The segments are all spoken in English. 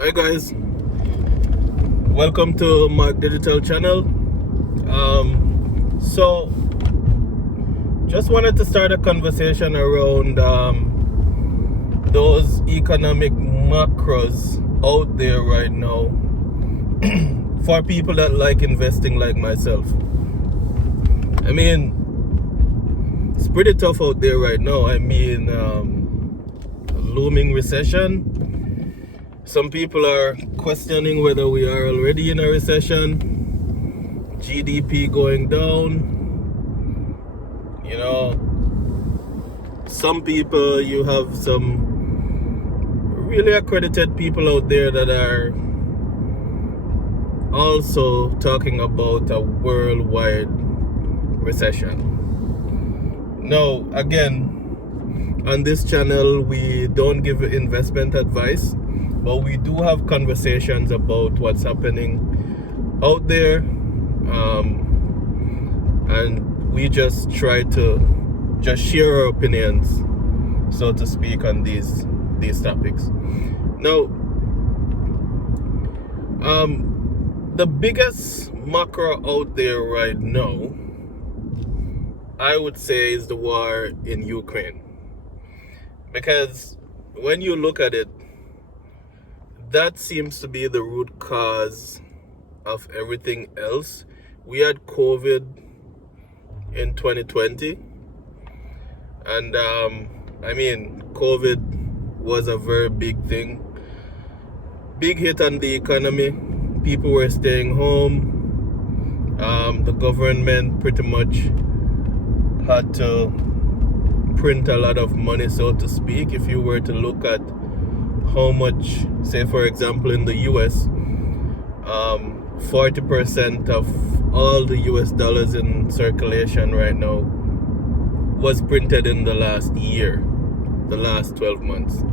Hi guys, welcome to Marc Digital channel. So just wanted to start a conversation around those economic macros out there right now for people that like investing like myself. I mean, it's pretty tough out there right now. I mean, looming recession. Some people are questioning whether we are already in a recession. GDP going down. Some people, you have some really accredited people out there that are also talking about a worldwide recession. Now, again, on this channel, we don't give investment advice, but we do have conversations about what's happening out there, and we just try to just share our opinions, so to speak, on these topics. Now, the biggest macro out there right now, I would say, is the war in Ukraine. Because when you look at it, that seems to be the root cause of everything else. We had COVID in 2020, and I mean, COVID was a very big thing, big hit on the economy. People were staying home. The government pretty much had to print a lot of money, so to speak. If you were to look at how much, say for example in the US, 40% of all the US dollars in circulation right now was printed in the last year, the last 12 months.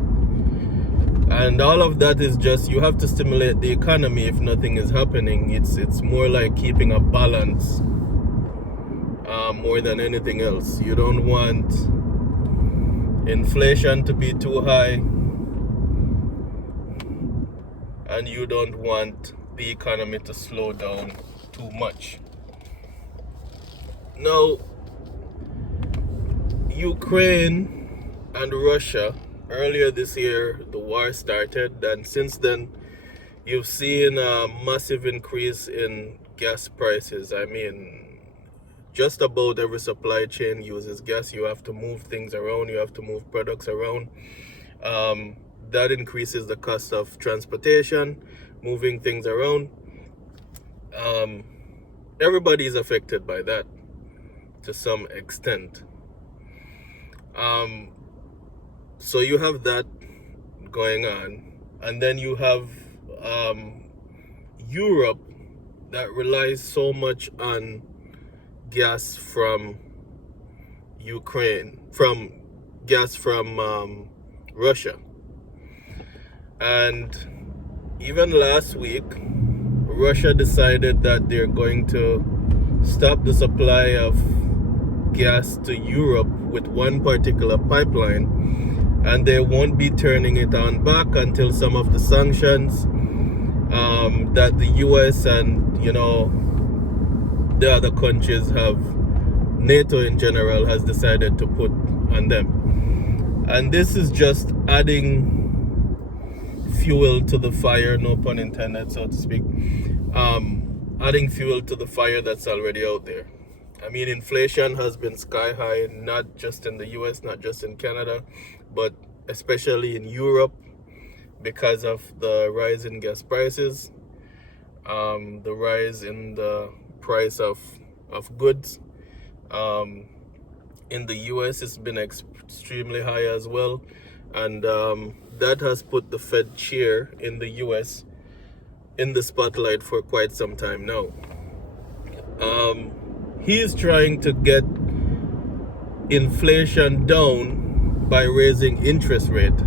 And all of that is just, you have to stimulate the economy if nothing is happening. It's more like keeping a balance, more than anything else. You don't want inflation to be too high, and you don't want the economy to slow down too much. Now, Ukraine and Russia, earlier this year the war started, and since then you've seen a massive increase in gas prices. I mean, just about every supply chain uses gas. You have to move things around, you have to move products around. That increases the cost of transportation, moving things around. Everybody is affected by that to some extent. So you have that going on, and then you have Europe that relies so much on gas from Ukraine, from gas from Russia. And even last week, Russia decided that they're going to stop the supply of gas to Europe with one particular pipeline, and they won't be turning it on back until some of the sanctions that the US and the other countries have, NATO in general, has decided to put on them. And this is just adding fuel to the fire, no pun intended, so to speak, adding fuel to the fire that's already out there. I mean, inflation has been sky high, not just in the US, not just in Canada, but especially in Europe, because of the rise in gas prices, the rise in the price of goods. In the US, it's been extremely high as well, and that has put the Fed chair in the US in the spotlight for quite some time now. He is trying to get inflation down by raising interest rate,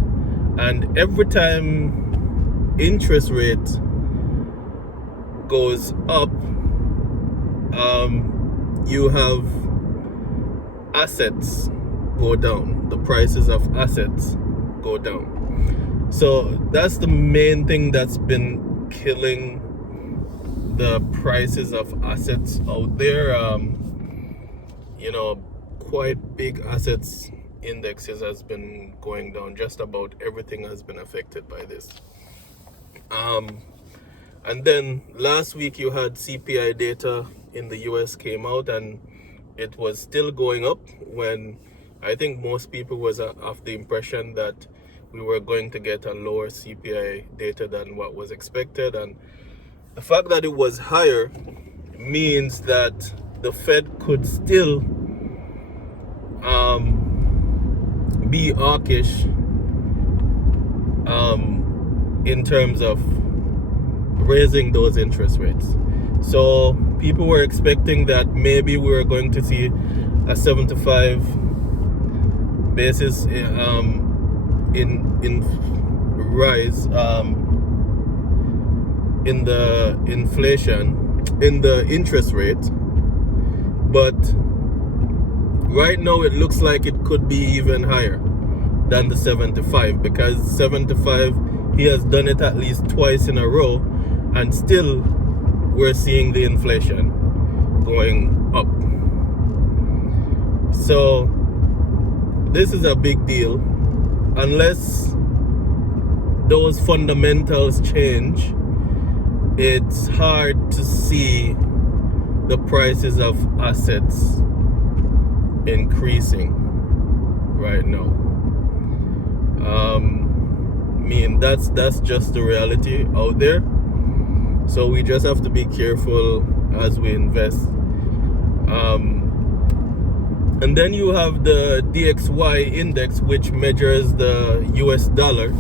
and every time interest rate goes up, you have assets go down. The prices of assets go down. So that's the main thing that's been killing the prices of assets out there. Quite big assets indexes has been going down. Just about everything has been affected by this. And then last week you had CPI data in the US came out, and it was still going up when I think most people was of the impression that we were going to get a lower CPI data than what was expected. And the fact that it was higher means that the Fed could still be hawkish in terms of raising those interest rates. So people were expecting that maybe we were going to see a 75 basis in rise in the inflation, in the interest rate, but right now it looks like it could be even higher than the 75, because 75, he has done it at least twice in a row, and still we're seeing the inflation going up. So this is a big deal. Unless those fundamentals change, it's hard to see the prices of assets increasing right now. That's just the reality out there. So we just have to be careful as we invest. And then you have the DXY index, which measures the US dollar.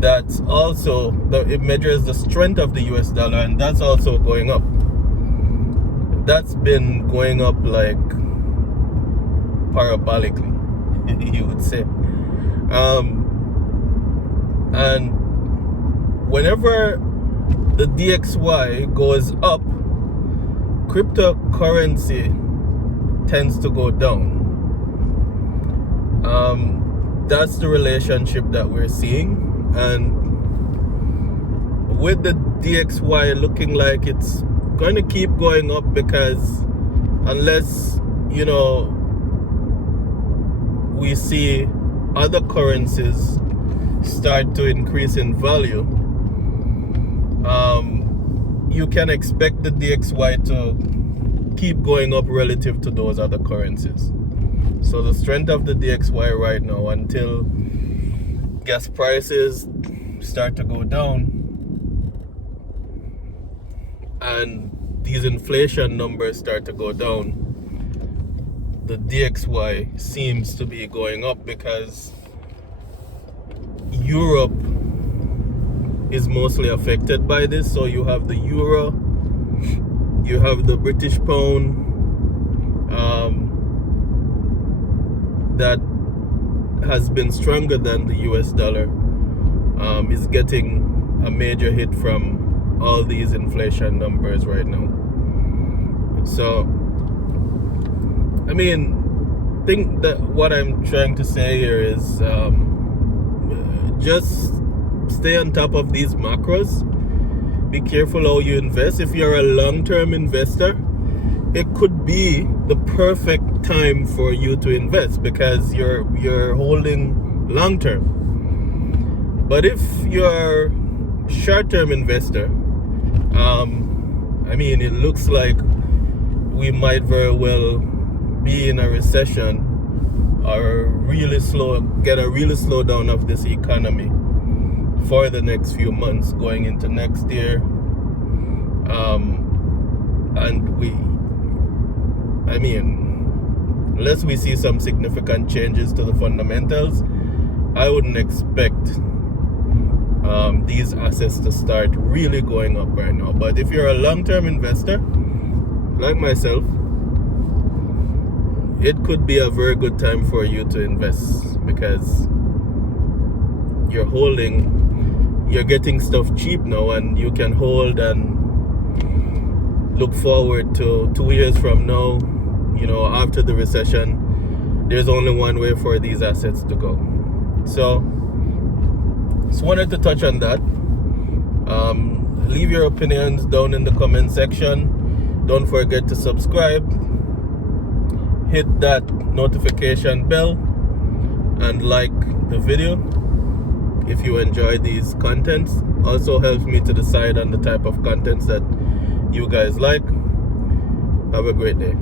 That's also, it measures the strength of the US dollar, and that's also going up. That's been going up like parabolically, you would say. And whenever the DXY goes up, cryptocurrency tends to go down. That's the relationship that we're seeing. And with the DXY looking like it's going to keep going up, because unless, we see other currencies start to increase in value, you can expect the DXY to keep going up relative to those other currencies. So the strength of the DXY right now, until gas prices start to go down and these inflation numbers start to go down, the DXY seems to be going up, because Europe is mostly affected by this. So you have the euro, you have the British pound, that has been stronger than the US dollar, is getting a major hit from all these inflation numbers right now. So think that what I'm trying to say here is just stay on top of these macros. Be careful how you invest. If you're a long-term investor, it could be the perfect time for you to invest, because you're holding long-term. But if you're short-term investor, it looks like we might very well be in a recession, or get a really slowdown of this economy for the next few months going into next year. Unless we see some significant changes to the fundamentals, I wouldn't expect these assets to start really going up right now. But if you're a long-term investor like myself, it could be a very good time for you to invest, because you're getting stuff cheap now, and you can hold and look forward to 2 years from now, after the recession. There's only one way for these assets to go. So Just wanted to touch on that. Leave your opinions down in the comment section. Don't forget to subscribe, hit that notification bell, and like the video if you enjoy these contents. Also helps me to decide on the type of contents that you guys like. Have a great day.